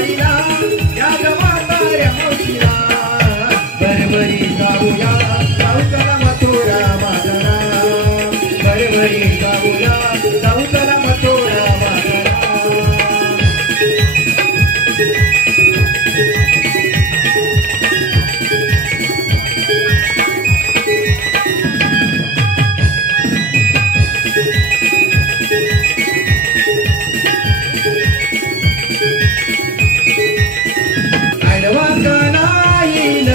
वारीला या म्हाताऱ्या मावशीला बरबरी जाऊया जाऊ चला मथुरा मागरा बरबरी जाऊया जाऊ चला मथुरा मागरा आडवा काना येईल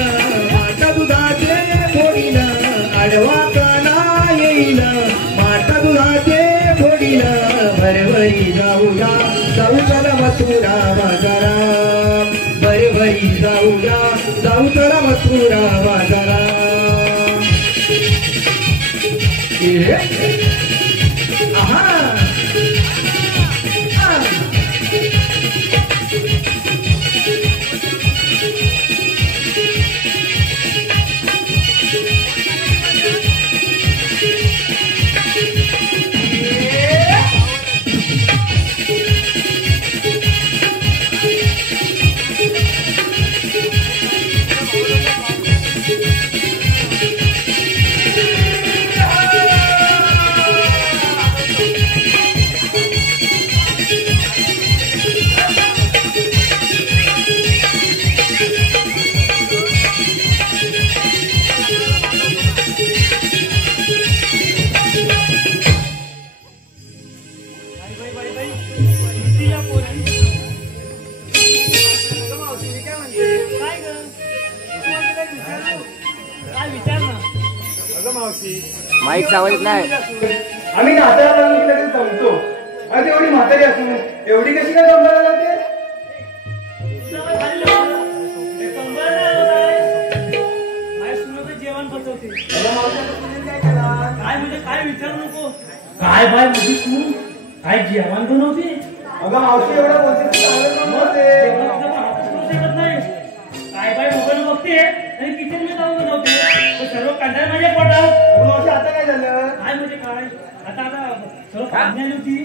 माता दुधाचे फोडील आडवा काना येईल माता दुधाचे फोडील भरभरी जाऊया जाऊ चला मथुरा बाजारा भरभरी जाऊया जाऊ चला मथुरा बाजारा आहा माईक सावलीत नाही आम्ही नात्याला लागून लगेच जमतो आणि एवढी म्हातारी असून एवढी कशी काय जमवायला लागते जेवण बनवते काय म्हणजे काय विचारू नको काय बाय म्हणजे तू काय जेवण बनवते अगं मावशी एवढं बोलते नाही काय बाय मोबाईल बघते आणि किचन मध्ये जाऊन बनवते सर्व कांदा माझ्या पोटात मावशी आता काय झालं काय म्हणजे काय आता सर्व कांदी आली होती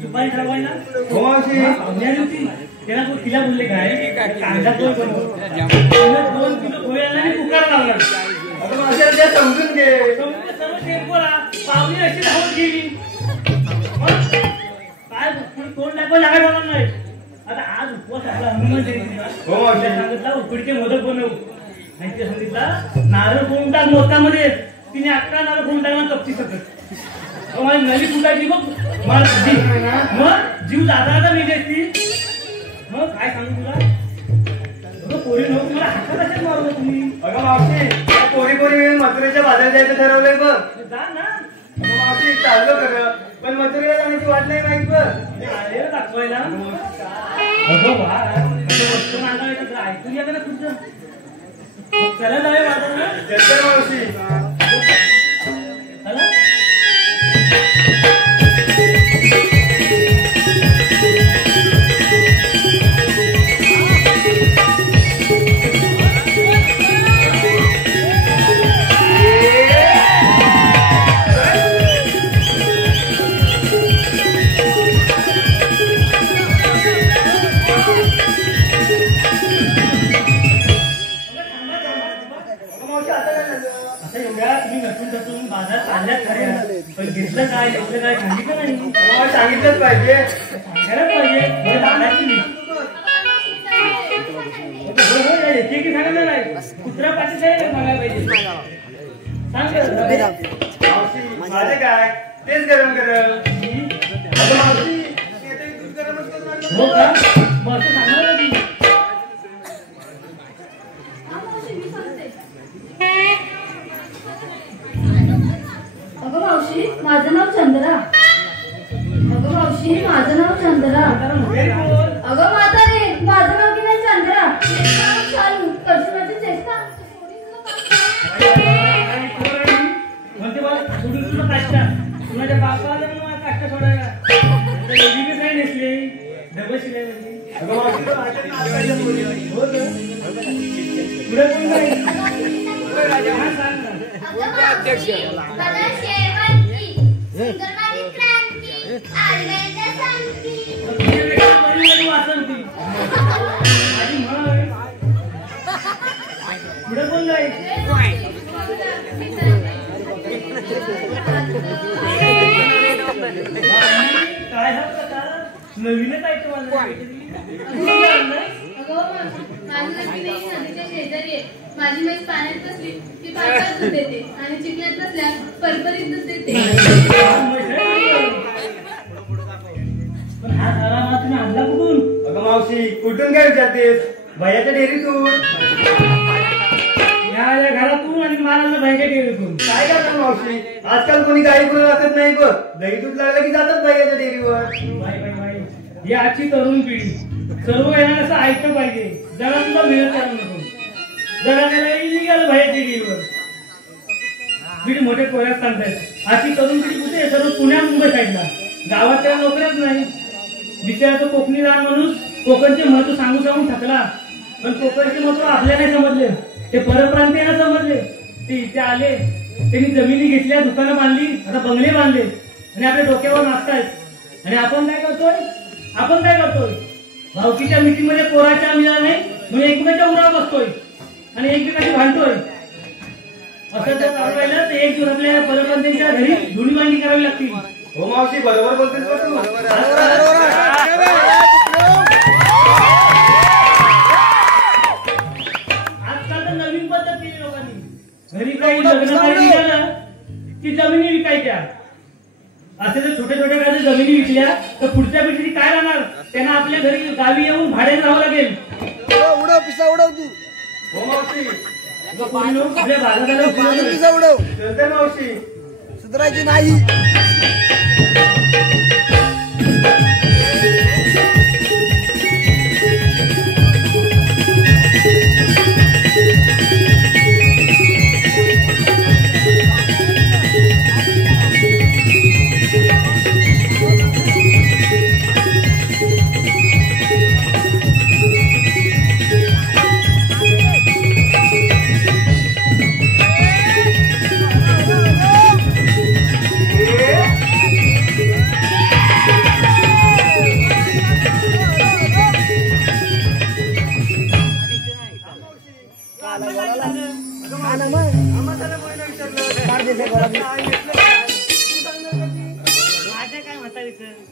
दुपारी ठरवायला मावशी कांदी आली होती त्याला तिला बोलले काय कांदा पोहे बनव 2 किलो पोहे आणला आणि कुकर लावला अगं मावशी ते समजून घे सर्व टेम्पोला पावली अशी धावत गेली काय तोंड दाखवायला काय बनवणार नाही आता आज उपवास आपला हनुमान जयंती सांगितला उकडीचे मोदक बनवू आणि ते सांगितला नारळ फोडून टाक मोदकामध्ये तिने 11 नारळ फोडून टाकला कपची सकट माझी नवी फुटायची बघ मला मग जीव जाता मी देती मग काय सांगू तुला पोरी नको मला हातात असेल मारलं तुम्ही अगं मावशी पोरी पोरी मिळून मथुरेच्या बाजारात जायचं ठरवलंय बघ जा ना मावशी चाललो खरं पण मथुरेला जाण्याची वाट नाही माहित बघ दाखवायला अगं वा वस्तू आणला ऐकून या ना तुझं चला जाऊया बाजारात मावशी चला बाजारात चालल्यात खऱ्या पण घेतलं काय सांगितलं नाही सांगितलंच पाहिजे सांगायलाच पाहिजे सांगायची एक सांगितलं नाही कुत्रा पाठी सांगायला पाहिजे सांग माझे काय तेच गरम गरम हो का मग सांगणार ती अगं मावशी माझं नाव चंद्रा अगं मावशी माझं नाव चंद्रा अगं म्हातारे माझं नाव की नाही चंद्रा चालू कर्जुनाची चेष्टा म्हणते मला सोडून तुला काष्टा तुझ्या बापा आले म्हणून मला काष्टा सोडायला काय नेसले डबल शिलाई पुढे कोण नाही अध्यक्ष वाचन जाईल. काय हा प्रकार नवीनच आहे तुम्हाला. नदीच्या शेजारी आहे. माझी मेस पाण्यात नसली की पाण्यात दूध देते आणि चिखल्यात नसल्या परपरीत दूध देते. पण हा सारा माल तुम्ही आणला कुठून? अगं मावशी कुठून काय विचारतेस? भैयाच्या डेअरीतून. या घरातून आणि माल आणला बाहेर डेअरीतून. काय करणार मावशी, आजकाल कोणी गाई गुरं राखत नाही बघ. दही दूध लागलं की जातात भैयाच्या डेअरीवर. बाई ही आजची तरुण पिढी सर्व येणार असं ऐकलं पाहिजे. जरा सुद्धा मेहनत करू नको. जरा त्याला इलिगल बाहेर डेअरीवर बीड मोठे पोऱ्यात सांगतायत. आजची तरुण पिढी कुठे सर्व पुण्या मुंबई साईडला. गावात त्याला नोकऱ्याच नाही. बिचारा तो कोकणी रान माणूस कोकणचे महत्व सांगू सांगून थकला. पण कोकणचे महत्व आपल्याला नाही समजले, ते परप्रांतीयांना समजले. ते इथे आले, त्यांनी जमिनी घेतल्या, दुकानं बांधली, आता बंगले बांधले आणि आपल्या डोक्यावर नाचतायत. आणि आपण काय करतोय? भावकीच्या मीटिंग मध्ये पोराच्या मिळाला नाही म्हणून एकमेकाच्या उरावर बसतोय आणि एकमेकाशी भांडतोय. असं जर चालू राहिलं तर एक दिवस आपल्या परप्रांतीयांच्या घरी धुणी मांडणी करावी लागतील. हो मावशी, बरोबर बोलतेस बघ तू. आजकाल तर नवीन पद्धत केली लोकांनी. घरी काही लग्न काही निघालं की जमिनी विकायच्या. असे जर छोट्या छोट्या काही जमिनी विकल्या तर पुढच्या पिढीची काय राहणार? त्यांना आपल्या घरी गावी येऊन भाड्याने राहावं लागेल. उडव पिसा उडव तू. हो मावशी, आपल्या बाजाराला पिसा उडव. चलते मावशी. सुधारायची नाही.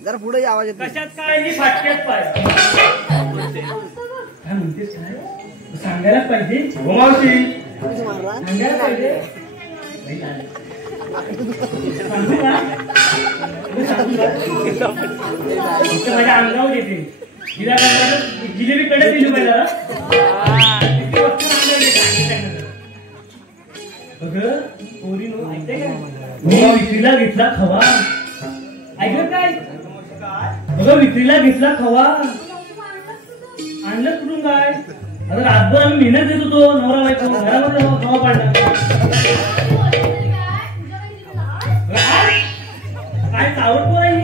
जरा पुढे आवाज येतो. कशात काय आणि फाटक्यात पाय. काय म्हणतेस काय? सांगायला पाहिजे. हो मावशी. सांगायला पाहिजे. सांगू का? इथं माझ्या अंगावर येते. हिला काय जिलेबी कडे दिली पाहिजे. अगं पोरी नो ऐकते का? मी विक्रीला घेतला खवा. ऐकलं काय? अगं विक्रीला घेतला खवा. आणलं कुठून काय? आता रातभर आम्ही मेहनत देत होतो. नवरा बायको घरामध्ये खवा पाडला. काय चावट पोर आहे ही?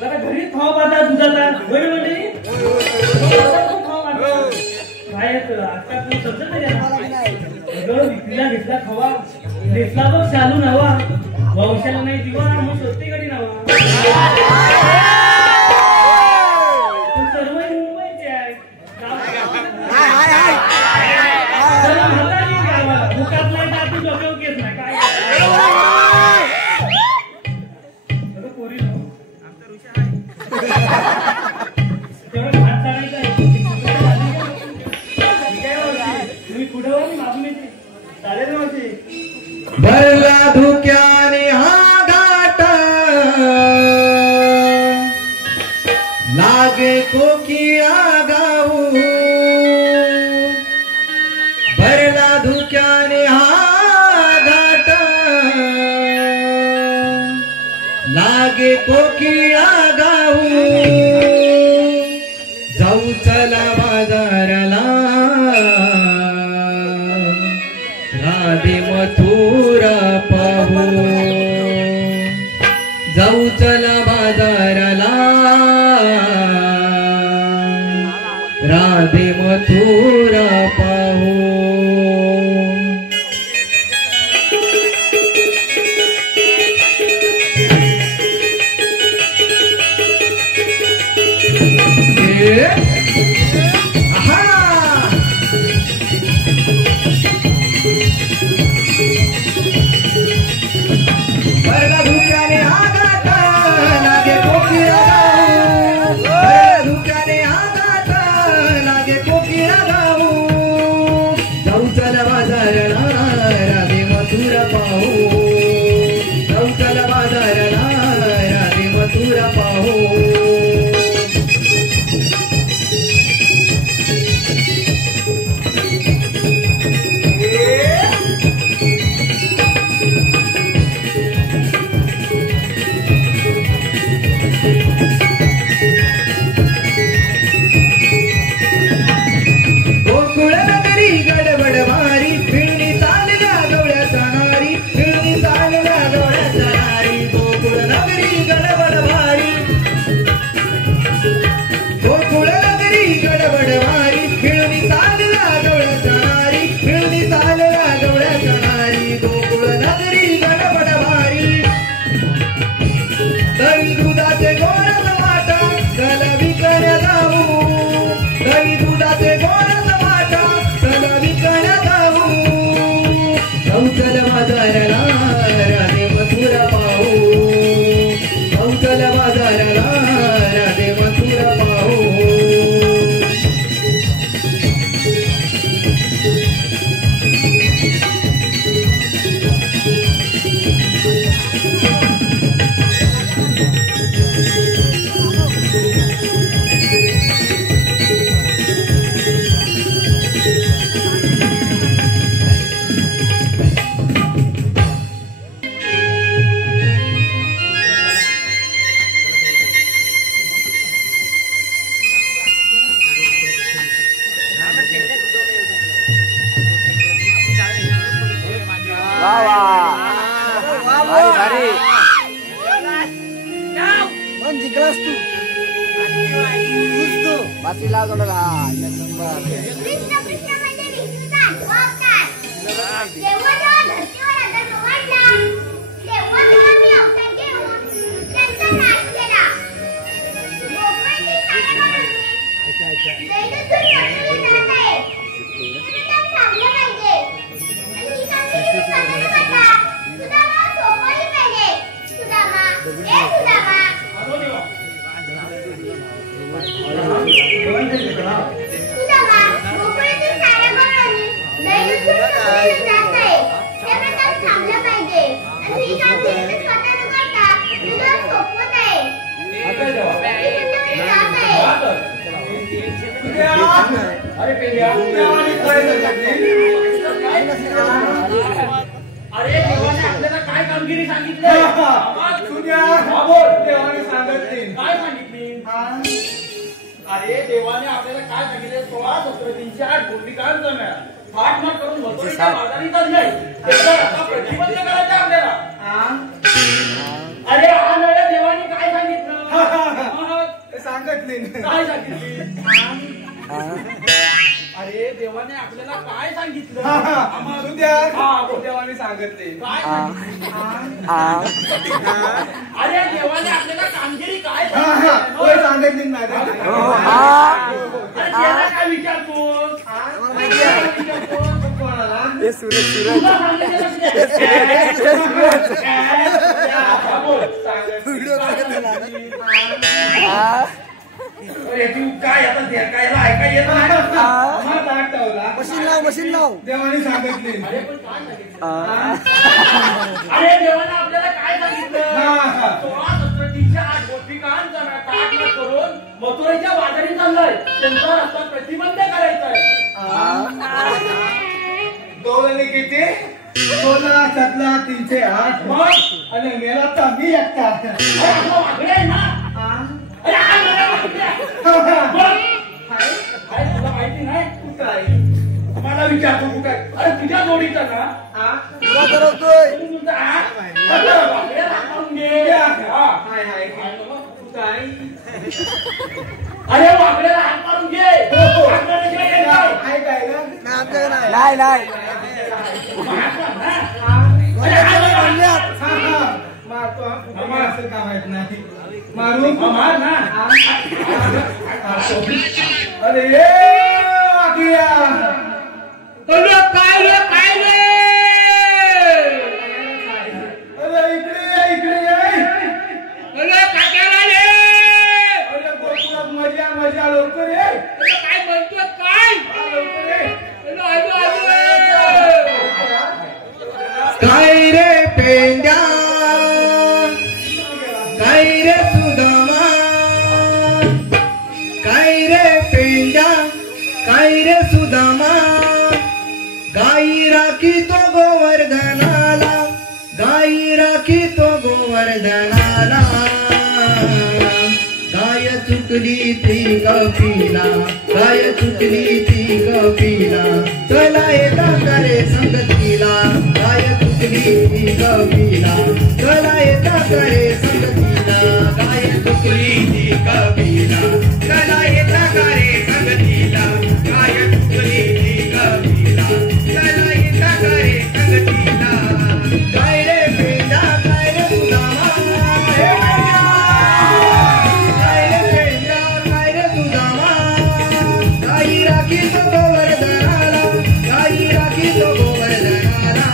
जरा घरी खवा पाडता दुधाचा. बरं म्हणजे काय आता तू समजत नाही. अगं विक्रीला घेतला खवा. घेतला बघ चालू नवा. वंशाला नाही दिवा मग स्वस्ती कधी नावा. सर्व मुंबईचे आहे. मुखात नाही तर आपण डोक्यावर घेत नाही. काय पोरी तेवढं घाट चालायचं आहे. तुम्ही पुढे मागून येते. चालेल मावशी. भरला धुक्याने हा घाट लागे कोकिया गाऊ. भरला धुक्याने हा घाट लागे कोकिया गाऊ. जाऊ चला बाजाराला राधे मथुरा पाहू. जाऊ चला बाजाराला राधे मथुरा पाहू. आहा चल बाजाराला राधे मथुरा पाहू चल बाजाराला राधे मथुरा पाहू मन जिंकलास तू बाती लाव थोडं कृष्ण कृष्ण म्हणजे विष्णूचा अवतार. जेव्हा जेव्हा धरतीवर आदर वाढला तेव्हा तेव्हा मी अवतार घेऊन त्यांचा नाश केला. गोकुळाची साड्यावरून दैनंदिन मथुरेत राहत आहे. तुम्ही त्यात थांबलं पाहिजे आणि ही कामगिरी मी सामान्य करता. सुदामा सोपवली पाहिजे. सुदामा ए सुदामा सुदामा गोकुळातील साड्यावरून दैनंदिन मथुरेत राहत आहे. त्यामुळे त्यात थांबलं पाहिजे आणि ही कामगिरी मी स्वतः न करता तुला सोपवत आहे. अरे पेंड्या देवाने काय सांगितले? अरे देवाने आपल्याला काय कामगिरी सांगितली? सुन्या देवाने सांगितले काय सांगितली? अरे देवाने आपल्याला काय सांगितले? 16 17 308 भूमिकांचा मेळा फाटमार करून मथुरेच्या बाजारी चाललाय. त्याचा आता प्रतिबंध करायचा आपल्याला. अरे हा नव्हे देवाने काय सांगितलं? सांगितले काय सांगितली? अरे देवाने आपल्याला काय सांगितलं? देवाने सांगितले काय सांगितलं? अरे देवाने आपल्याला कामगिरी काय सांगितले नाही अरे त्याला काय विचारतोस? कोणाला तुला सांगितलं अरे तू काय आता काय ऐका येत नाही? मशीन लाव देवाने सांगितले अरे देवाने आपल्याला काय सांगितलं? 16 17 308 गोपिकांचा मेळा करून मथुरेच्या बाजारी चाललाय. त्यांचा रस्ता प्रतिबंध करायचा आहे. दोघांनी किती 16 17 308 मग आणि मेला तर मी एकटा अरे आपलं वागडे आहे ना? अरे हा मेळा वागडे आहे. मग काय तुला माहिती नाही? तू काय मला विचारतो तू काय? अरे तुझ्या जोडीचा ना तुला करवतोय तुमचा वागड्याला हाकलून घे. हाय हाय तू काय अरे वागड्याला हात मारून घे. वागड्याला काय येत नाही? काय काय ना नाही आमच्याकडे नाही मारतो असं का माहित नाही मारू मार ना. अरे वाकिया अरे काय रे काय रे? अरे इकडे अरे काकाला रे. अरे गोकुळात मजा मजा लवकर ये काय म्हणतोय काय? लवकर ये काय रे पेंड्या काय रे सुदामा काय रे पेंड्या काय रे सुदामा गाई राखी तो गोवर्धनाला गाई राखी तो गोवर्धनाला गाय चुकली ती कपिला गाय चुकली ती कपिला चला येता करे संगतीला गाय चुकली ती कपिला चला येता करे संगतीला गाय चुकली ती कपिला चला येता करे संगतीला गाय चुकली ती कपिला चला येता करे संगतीला काय रे पेंडा काय रे सुदामा हे पेंडा काय रे पेंडा काय रे सुदामा गाई राखी तो गोवर्धनाला गाई राखी तो गोवर्धनाला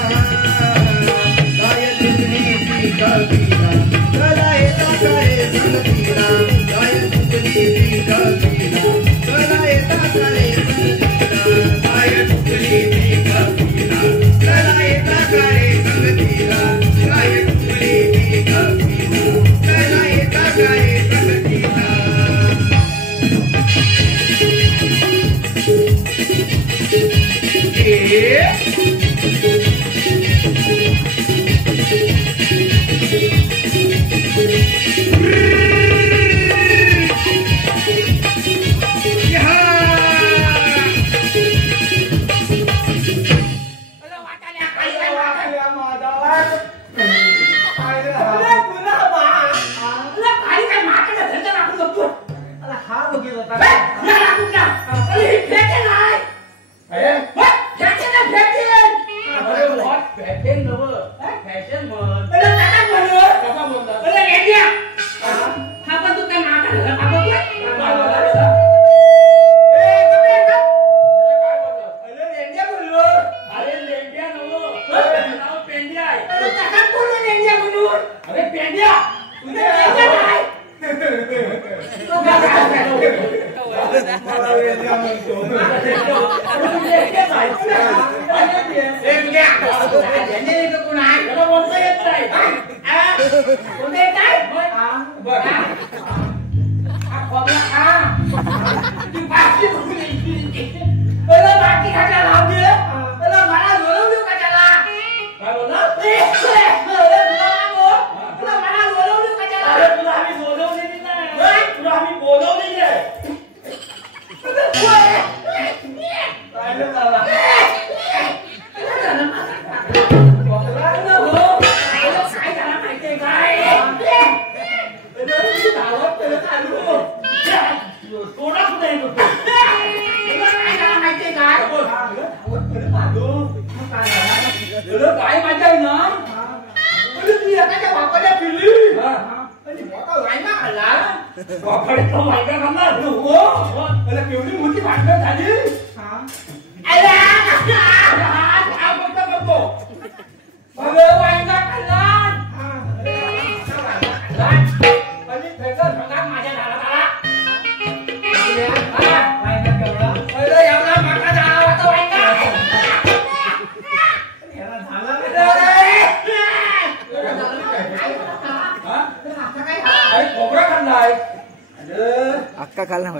अक्का खाल्ला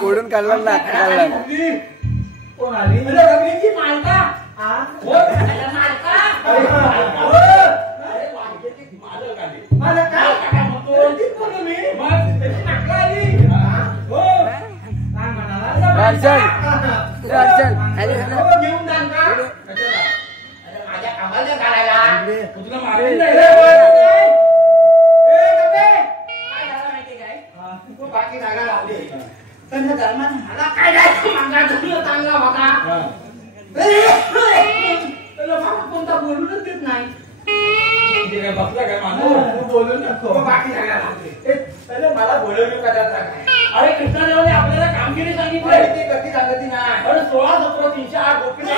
कोडून काढला ना अक्का खाल्ला कोण आली मालका घेऊन जा का माझ्या कामाला घालायला तुला मारेल बाकी जागा लावली पण धर्मात मला काय जायचं मागा तुला चांगला होता त्याला मला कोणता बोलूनच देत नाही बसला काय माणूस बोलून नको बाकी जागा लावली त्याला मला बोलवलं का त्याचा काय अरे कृष्णादेवाने आपल्याला कामगिरी सांगितली ती कधी सांगती नाही अरे 16 17 308 गोपी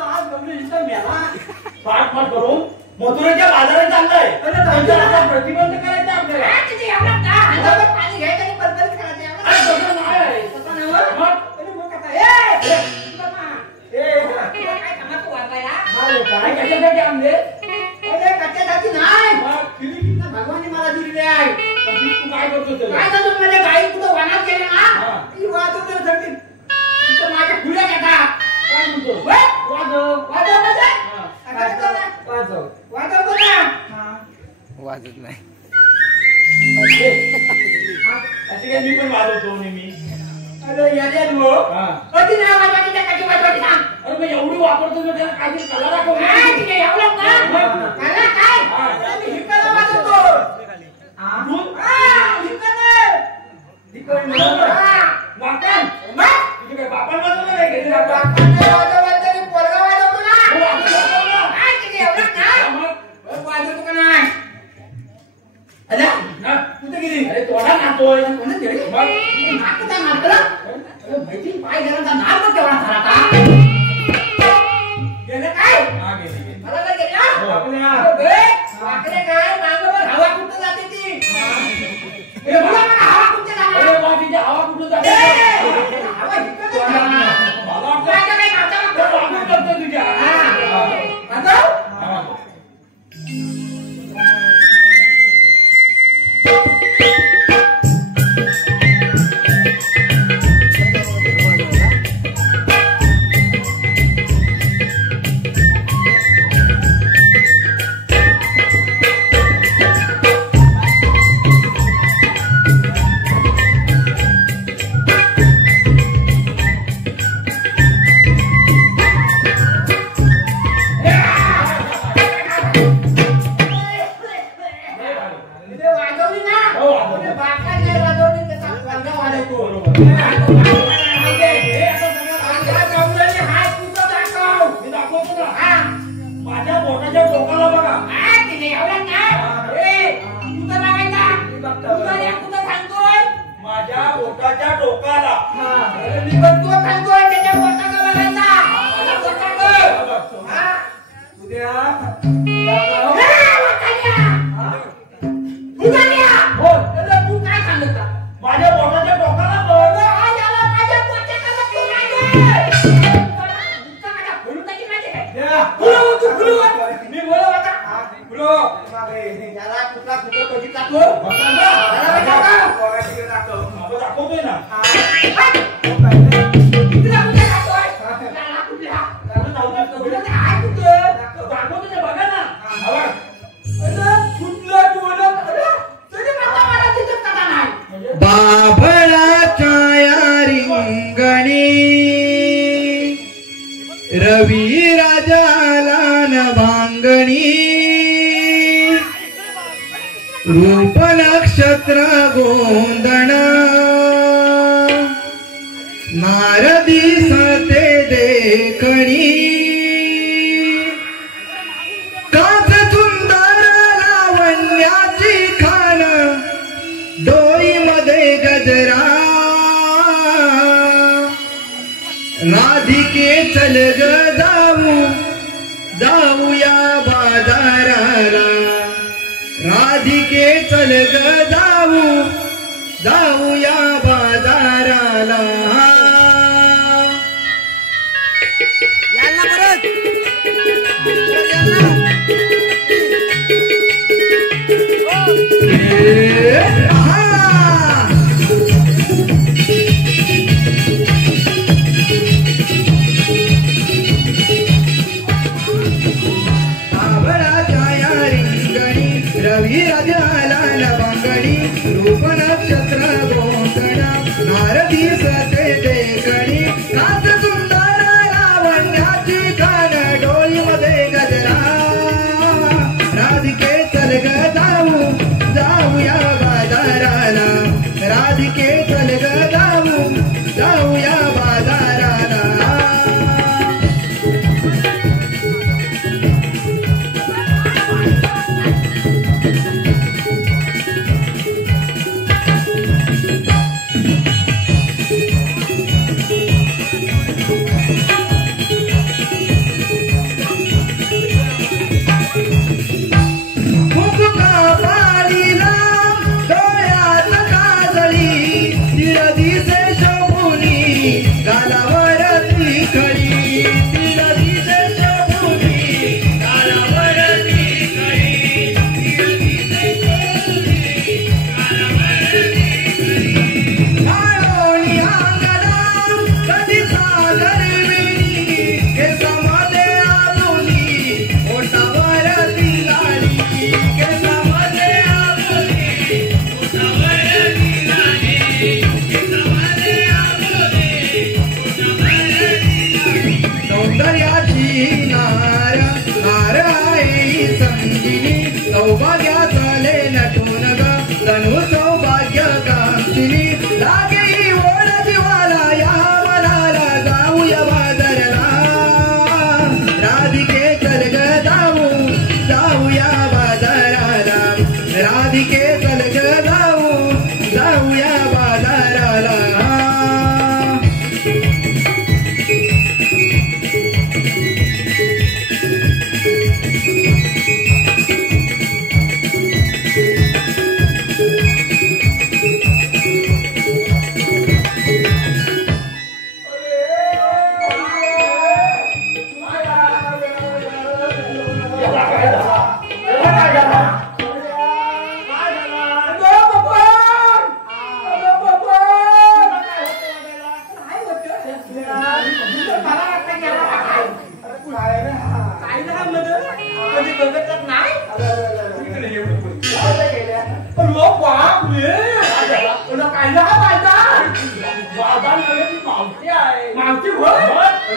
आज गमली मेला पाठ पाठ करून मथुरेच्या बाजारात चाललंय प्रतिबंध करायचा आपल्याला पाणी घ्यायचं आणि परत करायचं भगवान मला दिलेले आहे तू काय करतो काय करतो माझ्या गाई कुठं वनात गेले ना ती वाजवतो माझ्या खुल्या घेता काय म्हणतो वाजत नाही अशी काय मी पण वाजवतो नेहमी अरे यार लो अति ना वाजवायची त्या कशी वाजवायची सांग अरे मग एवढी वापरतो मी त्याला काहीतरी कला दाखव ठीक आहे एवढं का मला काय मी हिकाला वाजवतो वाकण तुझे काय बापान वाजवलं नाही घेतलं बापाने वाजवलं तरी पोरगा वाजवतो ना काय ठीक आहे एवढं का वाजवतो का नाही अरे ना कुठे गेली अरे तोडा नातोय कोण गेली मग नाक काय मारलं माहिती पाय गेला नाक केवढा खराटा गेले काय हा गेली मला काय गेला आपल्या वाकडे काय मागवर हवा कुठं जाते ती हे मला हवा कुठे जाते अरे बाकीची हवा कुठून जाते हवा इकडे मला वाटतं काय नाता वाकण करतो तुझ्या आता याला कुठला कुठं कधी टाकू दाखवतोय ना बघा ना बाभळाच्या या रिंगणी रवी राजाला न भांगणी रूप नक्षत्र गोंधण नारदी सते देखणी काच सुंदर लावण्याची खान डोई मध्ये गजरा राधिके चल ग जाऊया बाजाराला राधिके चल ग जाऊया बाजाराला रवी राजाला लवंगणी रूप नक्षत्र गोंधण नारदी सते देखणी काच सुंदर लावण्याची खान डोळी मध्ये गजरा राधिके चल ग जाऊया बाजाराला राधिके चल ग जाऊया बाजाराला सौभाग्या चाले नटून ग जणू सौभाग्य कांक्षिणी लागे ही ओढ दिवाला या मनाला जाऊया बाजाराला राधिके चल ग जाऊया बाजाराला राधिके चल ग जाऊया बाजाराला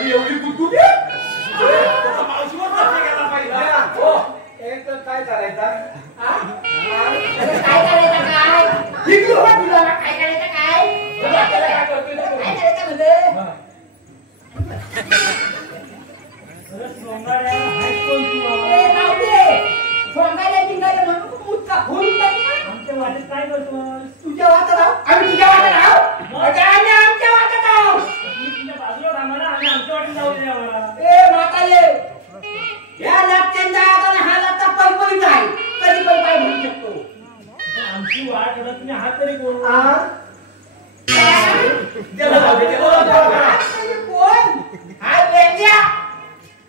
एवढी बुद्धू एक तर काय करायचा आमच्या वाटेत काय करतो तुझ्या वाटत आम्ही तुझ्या वाटत आमच्या वाटत आहोत तुमच्या बाजूला थांबा आम्ही आमच्या वाटेत जाऊ दे आम्हाला ए म्हातारे या नाट्यांचा हा नाट्य परपरीत आहे कधी पण काय म्हणू शकतो आमची वाट आता तुम्ही हात तरी कोण कोण हा पेंड्या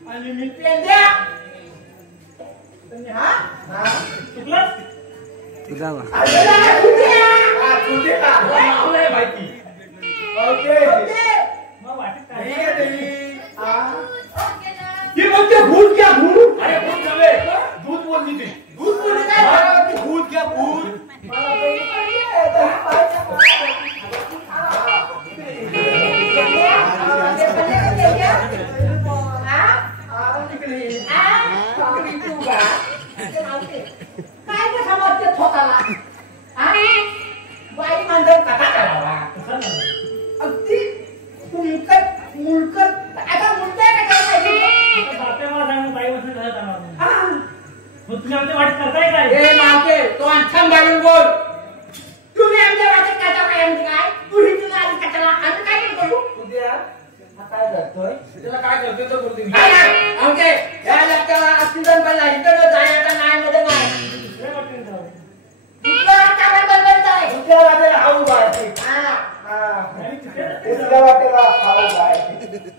आणि मी पेंड्या चुकलास? तुझा वा. मग वाटत काय? ती म्हणते भूत घ्या भूत. अरे भूत नव्हे, दूध बोलली ती. दूध बोलली काय? भूत घ्या भूत. काय ते समजते थोताला बाई मांडव कथा करावा अगदी मुलकत आता मुलतंय का काय माहिती बाप्या मला सांगून बाई बसून घरात आणणार नाही. मग तुम्ही आमच्या वाटत करताय काय? ए मावके, तो आणखन बाजून बोल. तुम्ही आमच्या वाटत काय काय आमचं काय तू ही तुला आधी कशाला आम्ही काय करू उद्या हा काय करतोय? त्याला काय करतोय तो करतोय. आमचे या लग्नाला असिजन बनला इकडं जायचं नाही मध्ये नाही लय वाटतं जाऊ. दुसरं काय बनवायचं आहे दुसऱ्या वाटेला हाऊ बाळते. आणि तिथे दुसऱ्या वाटेला हाऊ बाळते.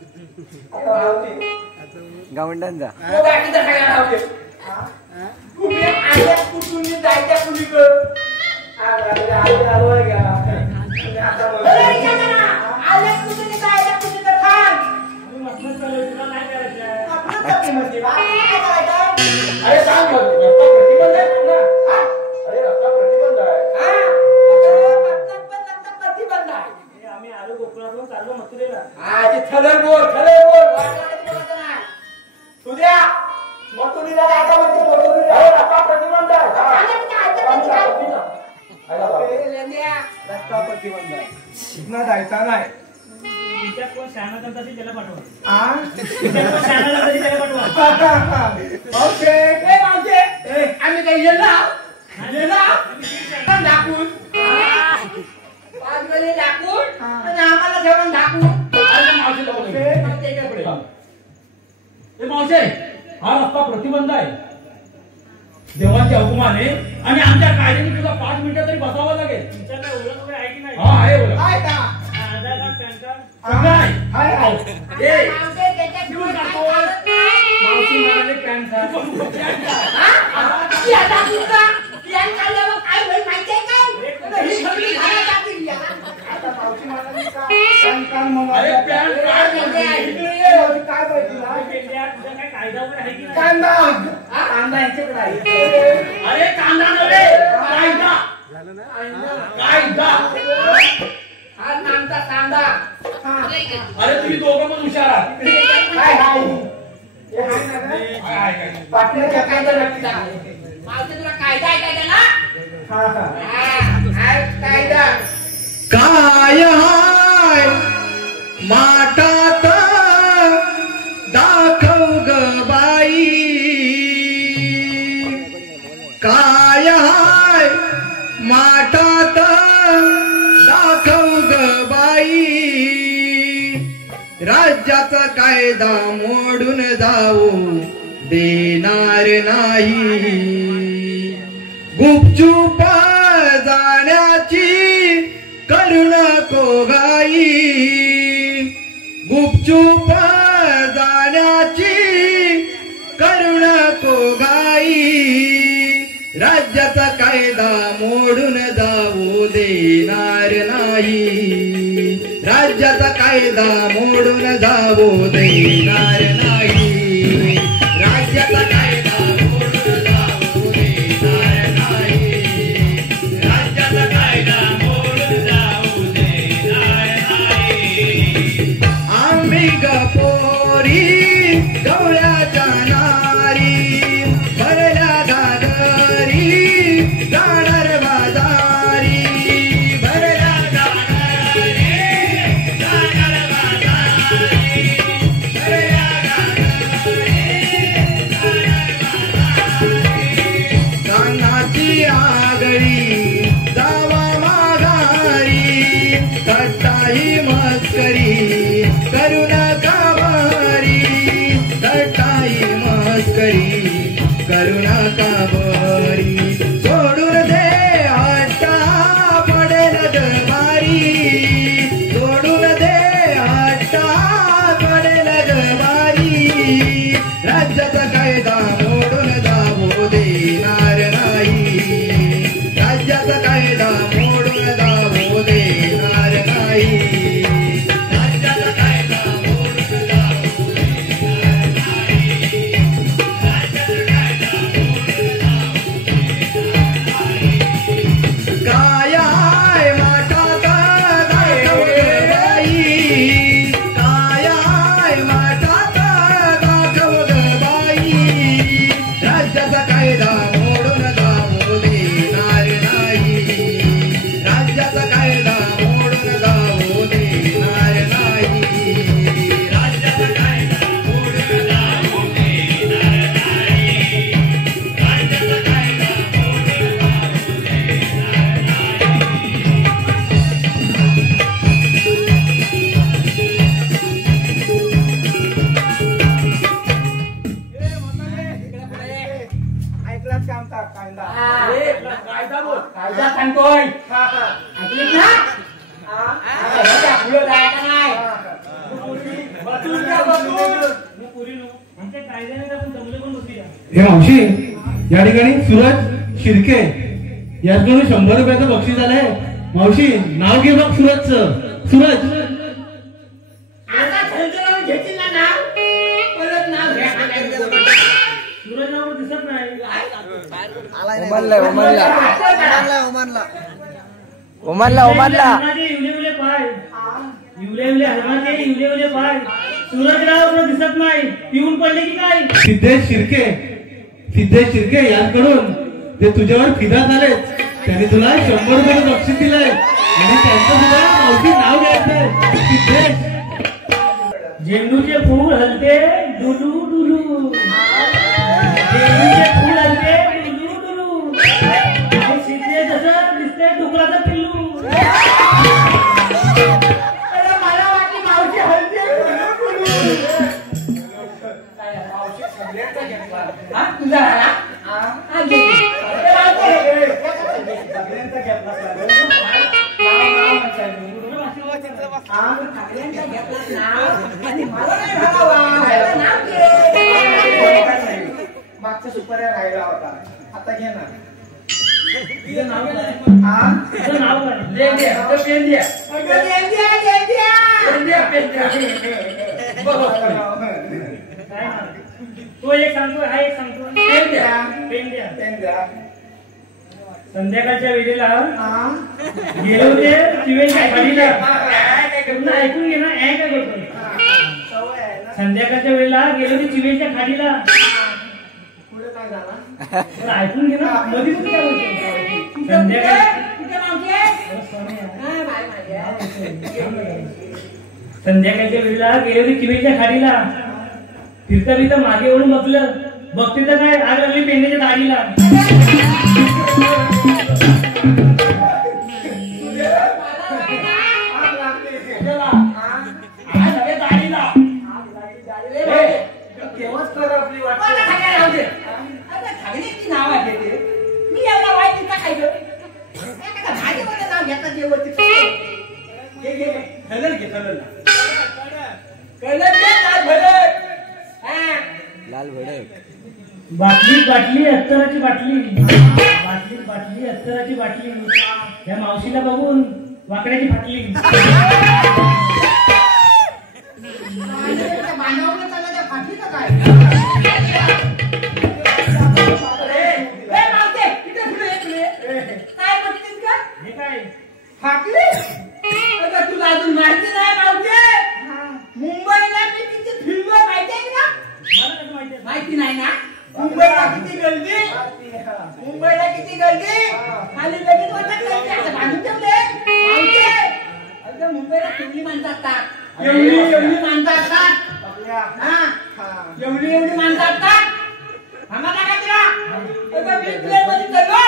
आता मावके, गावंडांचा. तो बाकीचं काय लावते तुम्ही आल्या कुठून जायच्या कुणीकडं आल्या कुठून जायच्या कुणीकडं थांब आम्ही मटण चालू तुला नाही करायचं. आपलं कधी म्हणते बा काय करायचं अरे सांग बघ, रस्ता प्रतिबंध आहे ना? अरे रस्ता प्रतिबंध आहे. प्रतिबंध आहे हे आम्ही आलो कोकणातून चाललो मथुरेला. ते थलर बोल, थलर बोल. उद्या मथुरीला जायचं म्हणजे मथुरीला रस्ता प्रतिबंध आहे. रस्ता प्रतिबंध आहे. इथनं जायचा नाही. तुमच्या कोण शहाणा करता ते त्याला पाठवा. तुमच्या कोण शहाणा करता ते त्याला पाठवा. आम्ही काही येणार दाखवून पाचगणी दाखवून आणि आम्हाला जेवण दाखवून मावशे, हा रस्ता प्रतिबंध आहे देवाच्या हुकुमाने आणि आमच्या कायद्याने तुला 5 मिनिटं तरी बसावं लागेल. तुमच्याकडे ओळख वगैरे आहे की नाही? हा आहे ओळख. काय का आधार कार्ड पॅन कार्ड सगळं आहे. ए, आमचे त्याच्यात देऊन काय टाकतो. चालत नाही. मावशी म्हणाले पॅन कार्ड. हा? ती आता तुमचा प्लॅन काढल्यावर काय होईल माहितीये काय ही सगळी घरात टाकली या. अरे पॅन कार्ड म्हणजे काय पाहिजे? तुझ्या काय कायदा वगैरे आहे की नाही? कांदा ह्याच्याकडे आहे. अरे कांदा नव्हे, कायदा. कायदा. हा नामचा कांदा अरे तुम्ही दोघं पण हुशार आहात. काय हाय काय? पाटण्याच्या कायदा नक्की आहे. मावशी तुला कायदा आहे कायदा ना हा कायदा काय हाय माटात दाखव ग बाई काय हाय माटात दाखव ग बाई राज्याचा कायदा मोडून जाऊ देणार नाही गुपचूप जाण्याची करू नको घाई गुपचूप जाण्याची करू नको घाई राज्याचा कायदा मोडून जाऊ देणार नाही राज्याचा कायदा मोडून जाऊ देणार नाही राज्याचा कायदा मोडून जाऊ देणार नाही राज्याचा कायदा मोडून जाऊ देणार नाही आम्ही गपोरी गवळ्याच्या नारी भरल्या घागरी जाणार बाजारी भरल्या घागरी जाणार बाजारी भरल्या घागरी जाणार बाजारी कानाची आगळी जावा माघारी थट्टाही मस्करी करू नका बरी थट्टाही मस्करी करू नका बरी सोडून दे हट्टा पडेल गमारी सोडून दे हट्टा पडेल गमारी राज्याचा कायदा मोडून जाऊ कायदा बोल. कायदा सांगतोय ऐकलीस ना पुढे जायचं नाही बसून घ्या, बसून. हे मावशी या ठिकाणी सूरज शिर्के याचकडून 100 रुपयाचं बक्षीस आलंय. मावशी नाव घे बघ सूरजचं. सूरज आता ठरवून घेतील ना नाव परत नाव घ्या सूरज नाव दिसत नाही. इवले पाय इवले पाय सूरजराव दिसत नाही. पिऊन पडले की काय? सिद्धेश शिर्के यांकडून ते तुझ्यावर फिदा झाले. त्यांनी तुला 100 रुपयाचं बक्षीस दिलंय आणि त्यांचं सुद्धा मावशी नाव घ्यायचंय. सिद्धेश झेंडूचे फूल हलते डुलू डुलू. झेंडूचे फूल हलते डुलू डुलू. आणि सिद्धे जसं दिसते डुकराचं पिल्लू. मला वाटली मावशी हलते मावशी सगळ्यांचा घेतला. हा तुझा झाला हा घे. सगळ्यांचा घेतला. सगळ्यांचा घेतला नाव आणि मला नाही झाला नाव घे. मागचा सुपाऱ्या राहिला होता. आता घे ना. तुझं नाव काय? पेन द्या. काय नाव? तो एक सांगतो हा एक सांगतो. पेन द्या. संध्याकाळच्या वेळेला गेले होते चिवेच्या खाडीला. पुन्हा ऐकून घे ना. काय करतो? संध्याकाळच्या वेळेला गेले होते चिवेच्या खाडीला. पुढे काय झाला? तर ऐकून घे ना. मध्ये तू काय बोलतो? संध्याकाळच्या वेळेला गेले होते चिवेच्या खाडीला. फिरता मागे वळून बघते तर काय आग लागली पेंड्याच्या दाढीला. तेव्हाच कर आपली वाट. नाव आहे ते. मी एवढा वाईट तिथं काय गं? भाजीमध्ये नाव घेतात जेवण लाल भडक. बाटली अत्तराची बाटली. बाटली अत्तराची बाटली. या मावशीला बघून वाकड्याची फाटली. तुला अजून माहिती नाही मावते. मुंबईला मी किती फिरलो माहितीये का? माहिती नाही ना. मुंबईला किती गर्दी खाली लगेच बांधून ठेवले मावते. अगं मुंबईला केवढी माणसं असतात. एवढी माणसं असतात. एवढी माणसं असतात. आम्हाला काय तुला मी प्लेन मध्ये चढलो.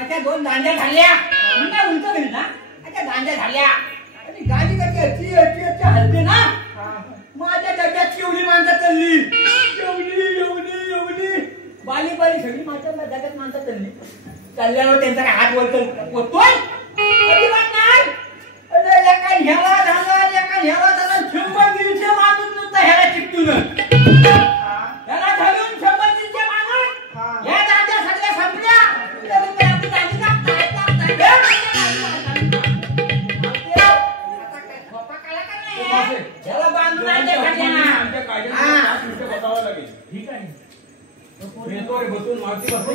अच्छा 2 दांड्या झाल्या. मी काय उंच गेली ना. अच्छा दांड्या झाल्या आणि गाडी कशी अशी हलते ना. माझ्या डब्यात केवढी माणसं चढली. एवढी बाली सगळी माझ्या डब्यात माणसं चढली. चालल्यावर त्यांचा काय हात वर पोचतोय अजिबात नाही. एका ह्याला झालं 100-150 माणूस नुसतं ह्याला चिकटून ह्याला धरून 100-150 माणूस ह्या दांड्या सगळ्या संपल्या. ह्याला बांधून आमच्या कायद्यात बसावं लागेल. ठीक आहे. बसून मावशी बसली.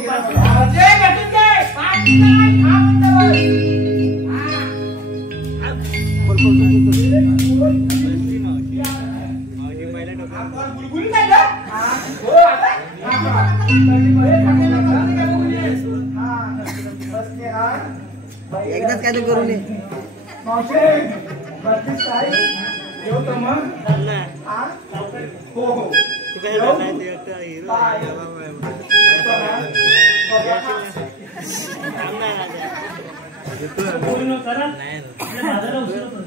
एकदाच काय तर करू नये. येऊ मग. हो पूर्ण करा. बाजारात उशीर होतो.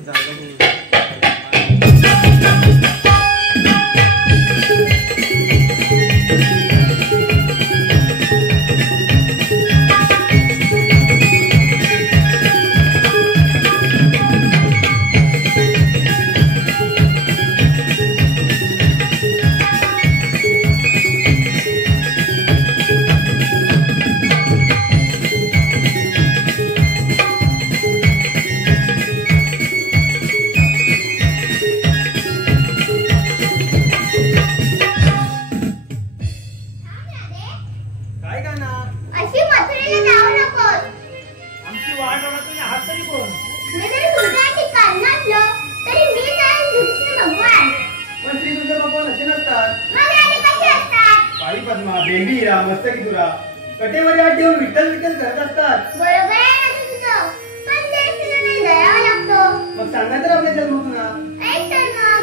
विठ्ठल विठ्ठल करत असतात. बरोबर आहे ना तुझं, पण तरी तुला नाही दयावा लागतो. मग सांगा तर आपल्या जन्मपुन्हा. ऐक तर मग.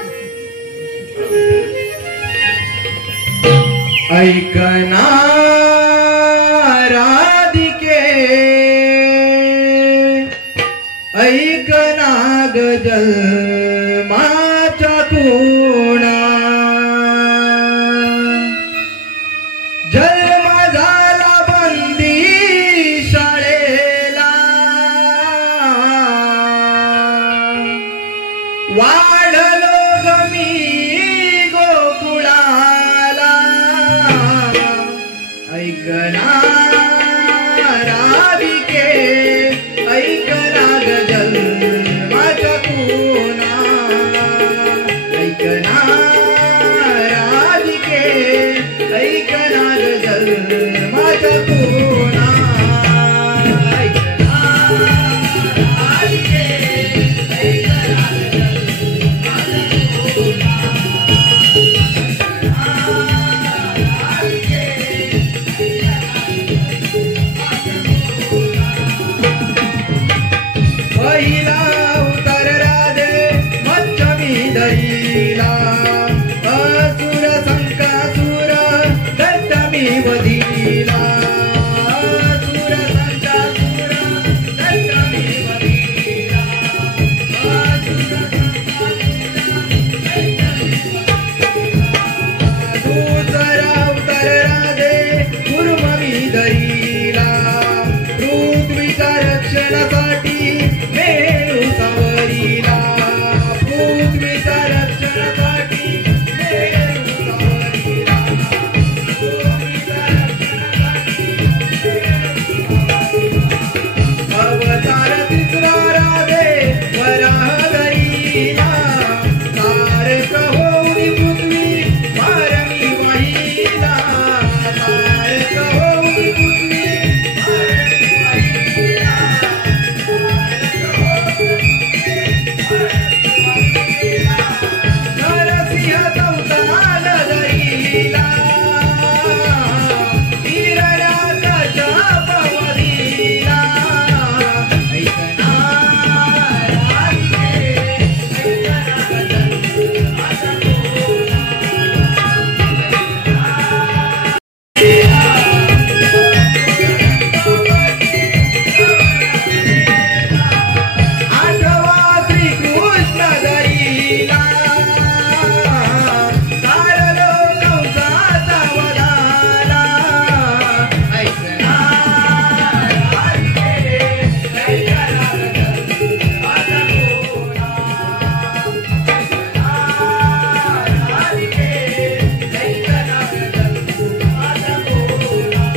ऐकना राधिके ऐकना गजल माचा कोणा जन्म झाला बंदी शाळेला वाढलो गमी गोकुळाला ऐकना राधिके ऐकना गजल माझ्या कोणा ऐकना राधिके ऐकना गजल माझ्या कोणा ऐकना राधिके ऐकना पहिला उतर राधे मच्छमी धरीला असुर संकासुर दत्तमी वधीला असुर संकासुर दत्तमी वधीला असुर दुसरा उतर राधे कुर्ममी धरीला पृथ्वीच्या रक्षणासाठी मेरू सावरीला पृथ्वीच्या रक्षणासाठी मेरू सावरीला पृथ्वीच्या रक्षणासाठी अवतार तिसरा राधे वराह धरीला तारक होऊन पृथ्वी मारमी वाहिला तारक होऊन पृथ्वी मारमी वाहिला नरसिंह चौताल धरीला हिरण्याचा चाप वधिला ऐकना राधिके ऐकना गजल माझ्या आठवा श्रीकृष्ण धरीला तारलो कंसाचा वधाला ऐकना राधिके ऐकना गजल माझ्या कोणा ऐकना राधिके ऐकना गजल माझ्या कोणा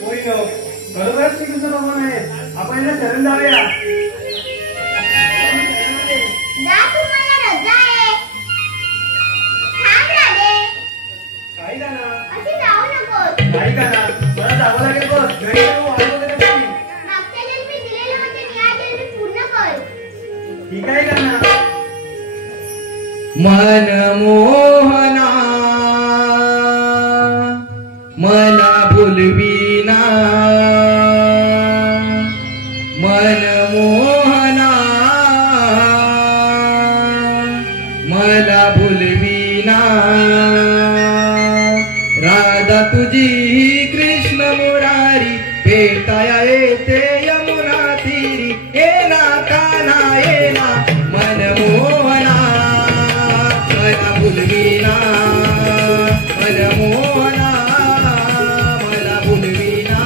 होय हो, बरोबर श्रीकृष्ण भगवान आहेत. आपण यांना शरण जाऊया. जा तुम्हाला रजा आहे. थांब राधे, काही का ना अशी जाऊ नकोस. काही का ना मला जावं लागेल बघ घरी येऊन वाट बघत असतील. मागच्या जन्मी दिलेलं वचन या जन्मी पूर्ण कर. ठीक आहे का ना मनमोहना मला भुलविना मनमोहना मला भुलविना राधा तुझी कृष्ण मुरारी भेटाया येते यमुना तीरी येना कान्हा येना मनमोहना मला भुलविना मनमोहना मला भुलविना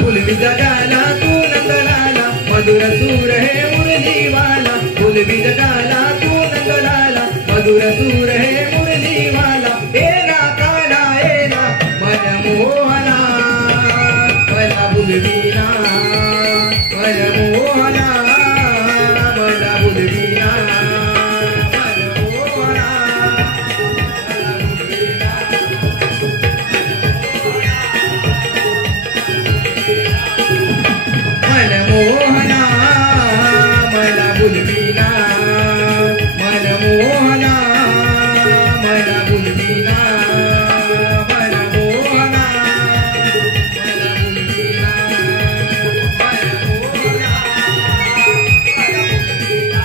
फुलवी जगाला तू नंदलाला मधुर सूर हे मुरलीवाला फुलवी जगाला तू नंदलाला मधुर सूर हे मुरलीवाला एला काला एला मन मोहना मला बुलवीना मन मोहना मला बुलवीना मन मोहना मनमोहना मला बुलवीना मनमोहना मला बुलवीना मनमोहना मला बुलवीना मनमोहना मला बुलवीना